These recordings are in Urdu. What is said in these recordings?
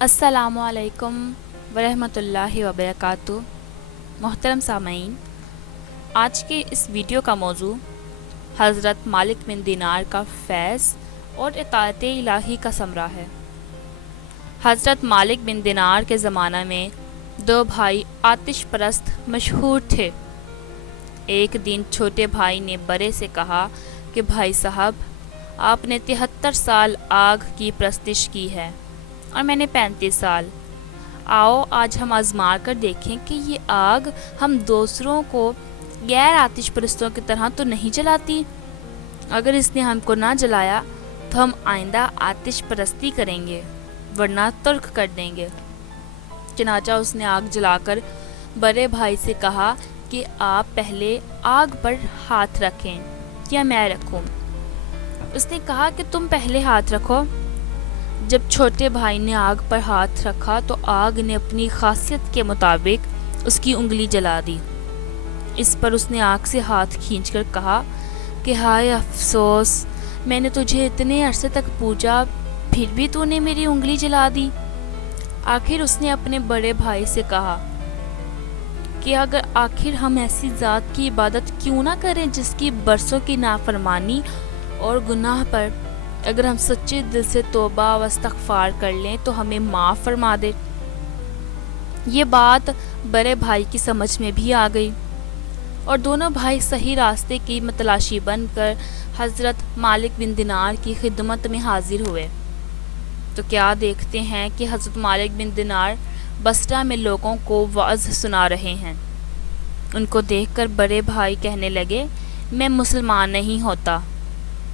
السلام علیکم ورحمۃ اللہ وبرکاتہ۔ محترم سامعین، آج کے اس ویڈیو کا موضوع حضرت مالک بن دینار کا فیض اور اطاعت الہی کا ثمرہ ہے۔ حضرت مالک بن دینار کے زمانہ میں دو بھائی آتش پرست مشہور تھے۔ ایک دن چھوٹے بھائی نے بڑے سے کہا کہ بھائی صاحب، آپ نے 73 سال آگ کی پرستش کی ہے اور میں نے 35 سال۔ آؤ آج ہم آزما کر دیکھیں کہ یہ آگ ہم دوسروں کو غیر آتش پرستوں کی طرح تو نہیں جلاتی۔ اگر اس نے ہم کو نہ جلایا تو ہم آئندہ آتش پرستی کریں گے، ورنہ ترک کر دیں گے۔ چنانچہ اس نے آگ جلا کر بڑے بھائی سے کہا کہ آپ پہلے آگ پر ہاتھ رکھیں یا میں رکھوں؟ اس نے کہا کہ تم پہلے ہاتھ رکھو۔ جب چھوٹے بھائی نے آگ پر ہاتھ رکھا تو آگ نے اپنی خاصیت کے مطابق اس کی انگلی جلا دی۔ اس پر اس نے آگ سے ہاتھ کھینچ کر کہا کہ ہائے افسوس، میں نے تجھے اتنے عرصے تک پوجا، پھر بھی تو نے میری انگلی جلا دی۔ آخر اس نے اپنے بڑے بھائی سے کہا کہ اگر آخر ہم ایسی ذات کی عبادت کیوں نہ کریں جس کی برسوں کی نافرمانی اور گناہ پر اگر ہم سچے دل سے توبہ و استغفار کر لیں تو ہمیں معاف فرما دے۔ یہ بات بڑے بھائی کی سمجھ میں بھی آ گئی اور دونوں بھائی صحیح راستے کی متلاشی بن کر حضرت مالک بن دینار کی خدمت میں حاضر ہوئے۔ تو کیا دیکھتے ہیں کہ حضرت مالک بن دینار بصرہ میں لوگوں کو وعظ سنا رہے ہیں۔ ان کو دیکھ کر بڑے بھائی کہنے لگے، میں مسلمان نہیں ہوتا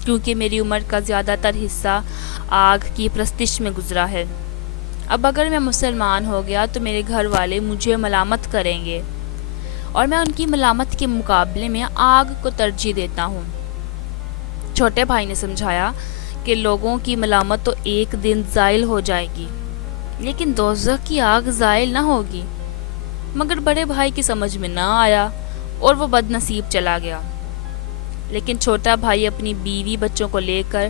کیونکہ میری عمر کا زیادہ تر حصہ آگ کی پرستش میں گزرا ہے۔ اب اگر میں مسلمان ہو گیا تو میرے گھر والے مجھے ملامت کریں گے اور میں ان کی ملامت کے مقابلے میں آگ کو ترجیح دیتا ہوں۔ چھوٹے بھائی نے سمجھایا کہ لوگوں کی ملامت تو ایک دن زائل ہو جائے گی لیکن دوزخ کی آگ زائل نہ ہوگی، مگر بڑے بھائی کی سمجھ میں نہ آیا اور وہ بد نصیب چلا گیا۔ لیکن چھوٹا بھائی اپنی بیوی بچوں کو لے کر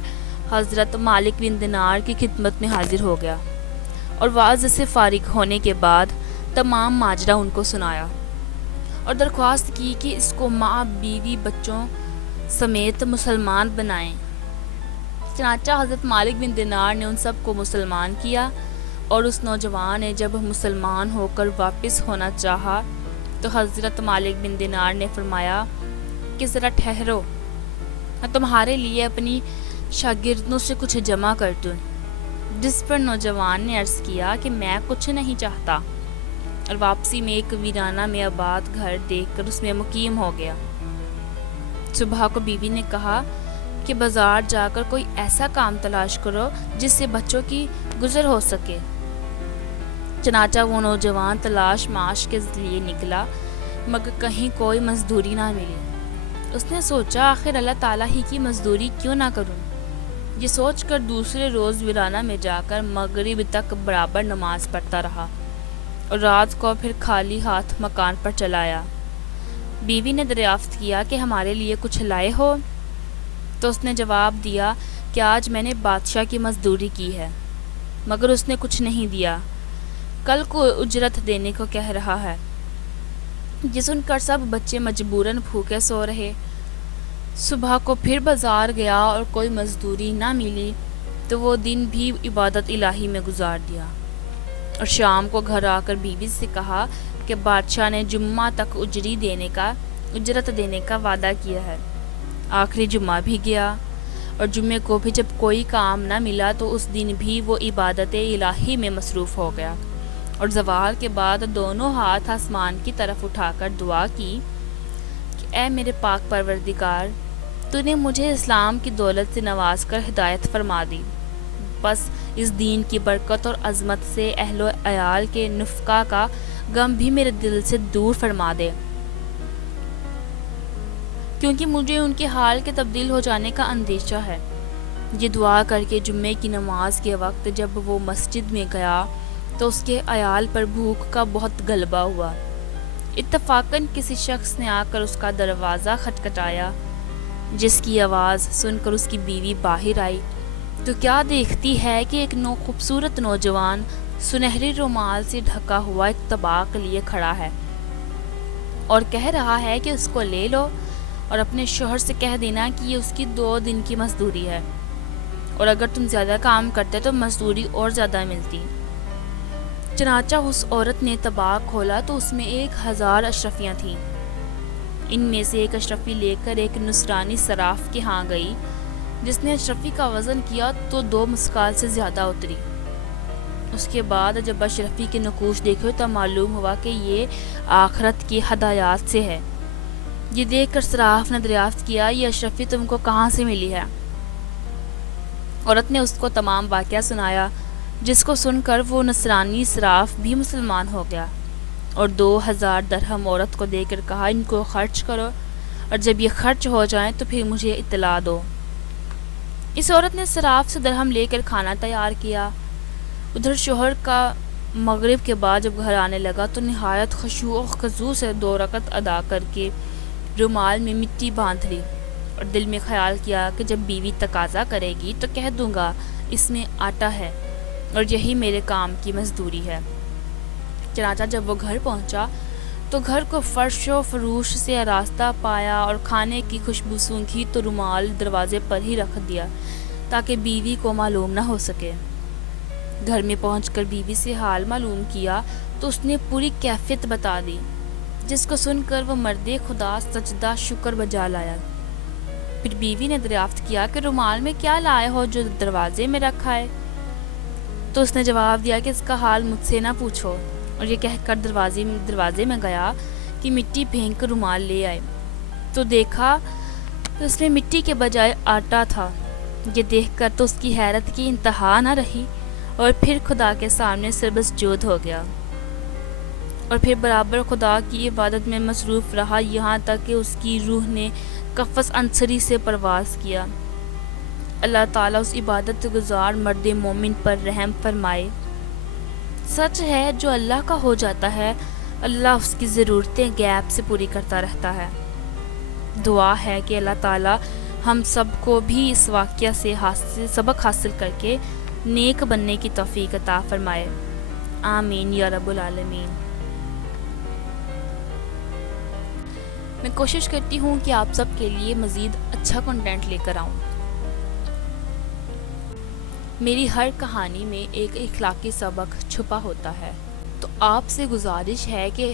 حضرت مالک بن دینار کی خدمت میں حاضر ہو گیا اور وعظ سے فارغ ہونے کے بعد تمام ماجرا ان کو سنایا اور درخواست کی کہ اس کو ماں بیوی بچوں سمیت مسلمان بنائیں۔ چنانچہ حضرت مالک بن دینار نے ان سب کو مسلمان کیا اور اس نوجوان نے جب مسلمان ہو کر واپس ہونا چاہا تو حضرت مالک بن دینار نے فرمایا کہ ذرا ٹھہرو، میں تمہارے لیے اپنی شاگردوں سے کچھ جمع کر دوں۔ جس پر نوجوان نے عرض کیا کہ میں کچھ نہیں چاہتا، اور واپسی میں ایک ویرانہ میں آباد گھر دیکھ کر اس میں مقیم ہو گیا۔ صبح کو بیوی نے کہا کہ بازار جا کر کوئی ایسا کام تلاش کرو جس سے بچوں کی گزر ہو سکے۔ چنانچہ وہ نوجوان تلاش معاش کے لیے نکلا مگر کہیں کوئی مزدوری نہ ملی۔ اس نے سوچا آخر اللہ تعالیٰ ہی کی مزدوری کیوں نہ کروں۔ یہ سوچ کر دوسرے روز ویرانہ میں جا کر مغرب تک برابر نماز پڑھتا رہا اور رات کو پھر خالی ہاتھ مکان پر چلا آیا۔ بیوی نے دریافت کیا کہ ہمارے لیے کچھ لائے ہو؟ تو اس نے جواب دیا کہ آج میں نے بادشاہ کی مزدوری کی ہے، مگر اس نے کچھ نہیں دیا، کل کو اجرت دینے کو کہہ رہا ہے۔ یہ سن کر سب بچے مجبوراً بھوکے سو رہے۔ صبح کو پھر بازار گیا اور کوئی مزدوری نہ ملی تو وہ دن بھی عبادت الہی میں گزار دیا اور شام کو گھر آ کر بیوی سے کہا کہ بادشاہ نے جمعہ تک اجرت دینے کا وعدہ کیا ہے۔ آخری جمعہ بھی گیا اور جمعے کو بھی جب کوئی کام نہ ملا تو اس دن بھی وہ عبادت الہی میں مصروف ہو گیا اور زوال کے بعد دونوں ہاتھ آسمان کی طرف اٹھا کر دعا کی کہ اے میرے پاک پروردگار، تو نے مجھے اسلام کی دولت سے نواز کر ہدایت فرما دی، بس اس دین کی برکت اور عظمت سے اہل و عیال کے نفقہ کا غم بھی میرے دل سے دور فرما دے، کیونکہ مجھے ان کے حال کے تبدیل ہو جانے کا اندیشہ ہے۔ یہ دعا کر کے جمعے کی نماز کے وقت جب وہ مسجد میں گیا تو اس کے عیال پر بھوک کا بہت غلبہ ہوا۔ اتفاقاً کسی شخص نے آ کر اس کا دروازہ کھٹکھٹایا، جس کی آواز سن کر اس کی بیوی باہر آئی تو کیا دیکھتی ہے کہ ایک خوبصورت نوجوان سنہری رومال سے ڈھکا ہوا ایک طباق لیے کھڑا ہے اور کہہ رہا ہے کہ اس کو لے لو اور اپنے شوہر سے کہہ دینا کہ یہ اس کی 2 دن کی مزدوری ہے، اور اگر تم زیادہ کام کرتے تو مزدوری اور زیادہ ملتی۔ چنانچہ اس عورت نے طباق کھولا تو اس میں 1000 اشرفیاں تھیں۔ ان میں سے ایک اشرفی لے کر ایک نصرانی صراف کے ہاں گئی، جس نے اشرفی کا وزن کیا تو 2 مسکال سے زیادہ اتری۔ اس کے بعد جب اشرفی کے نقوش دیکھے تو معلوم ہوا کہ یہ آخرت کی ہدایات سے ہے۔ یہ دیکھ کر صراف نے دریافت کیا، یہ اشرفی تم کو کہاں سے ملی ہے؟ عورت نے اس کو تمام واقعہ سنایا، جس کو سن کر وہ نصرانی صراف بھی مسلمان ہو گیا اور 2000 درہم عورت کو دے کر کہا، ان کو خرچ کرو اور جب یہ خرچ ہو جائیں تو پھر مجھے اطلاع دو۔ اس عورت نے صراف سے درہم لے کر کھانا تیار کیا۔ ادھر شوہر کا مغرب کے بعد جب گھر آنے لگا تو نہایت خشوع و خضوع سے 2 رکعت ادا کر کے رومال میں مٹی باندھ لی اور دل میں خیال کیا کہ جب بیوی تقاضا کرے گی تو کہہ دوں گا اس میں آٹا ہے اور یہی میرے کام کی مزدوری ہے۔ چنانچہ جب وہ گھر پہنچا تو گھر کو فرش و فروش سے آراستہ پایا اور کھانے کی خوشبو سونگھی تو رومال دروازے پر ہی رکھ دیا تاکہ بیوی کو معلوم نہ ہو سکے۔ گھر میں پہنچ کر بیوی سے حال معلوم کیا تو اس نے پوری کیفیت بتا دی، جس کو سن کر وہ مرد خدا سجدہ شکر بجا لایا۔ پھر بیوی نے دریافت کیا کہ رومال میں کیا لائے ہو جو دروازے میں رکھا ہے؟ تو اس نے جواب دیا کہ اس کا حال مجھ سے نہ پوچھو، اور یہ کہہ کر دروازے میں گیا کہ مٹی پھینک کر رومال لے آئے تو دیکھا تو اس میں مٹی کے بجائے آٹا تھا۔ یہ دیکھ کر تو اس کی حیرت کی انتہا نہ رہی اور پھر خدا کے سامنے سربسجود ہو گیا اور پھر برابر خدا کی عبادت میں مصروف رہا، یہاں تک کہ اس کی روح نے قفس عنصری سے پرواز کیا۔ اللہ تعالیٰ اس عبادت گزار مرد مومن پر رحم فرمائے۔ سچ ہے جو اللہ کا ہو جاتا ہے اللہ اس کی ضرورتیں غیب سے پوری کرتا رہتا ہے۔ دعا ہے کہ اللہ تعالیٰ ہم سب کو بھی اس واقعہ سے سبق حاصل کر کے نیک بننے کی توفیق عطا فرمائے۔ آمین یا رب العالمین۔ میں کوشش کرتی ہوں کہ آپ سب کے لیے مزید اچھا کنٹینٹ لے کر آؤں۔ میری ہر کہانی میں ایک اخلاقی سبق چھپا ہوتا ہے، تو آپ سے گزارش ہے کہ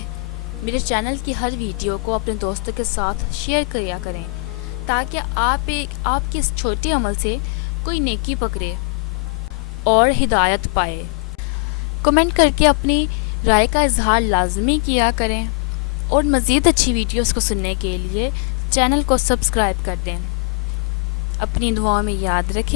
میرے چینل کی ہر ویڈیو کو اپنے دوستوں کے ساتھ شیئر کیا کریں تاکہ آپ کے اس چھوٹے عمل سے کوئی نیکی پکڑے اور ہدایت پائے۔ کمنٹ کر کے اپنی رائے کا اظہار لازمی کیا کریں اور مزید اچھی ویڈیوز کو سننے کے لیے چینل کو سبسکرائب کر دیں۔ اپنی دعاؤں میں یاد رکھیں۔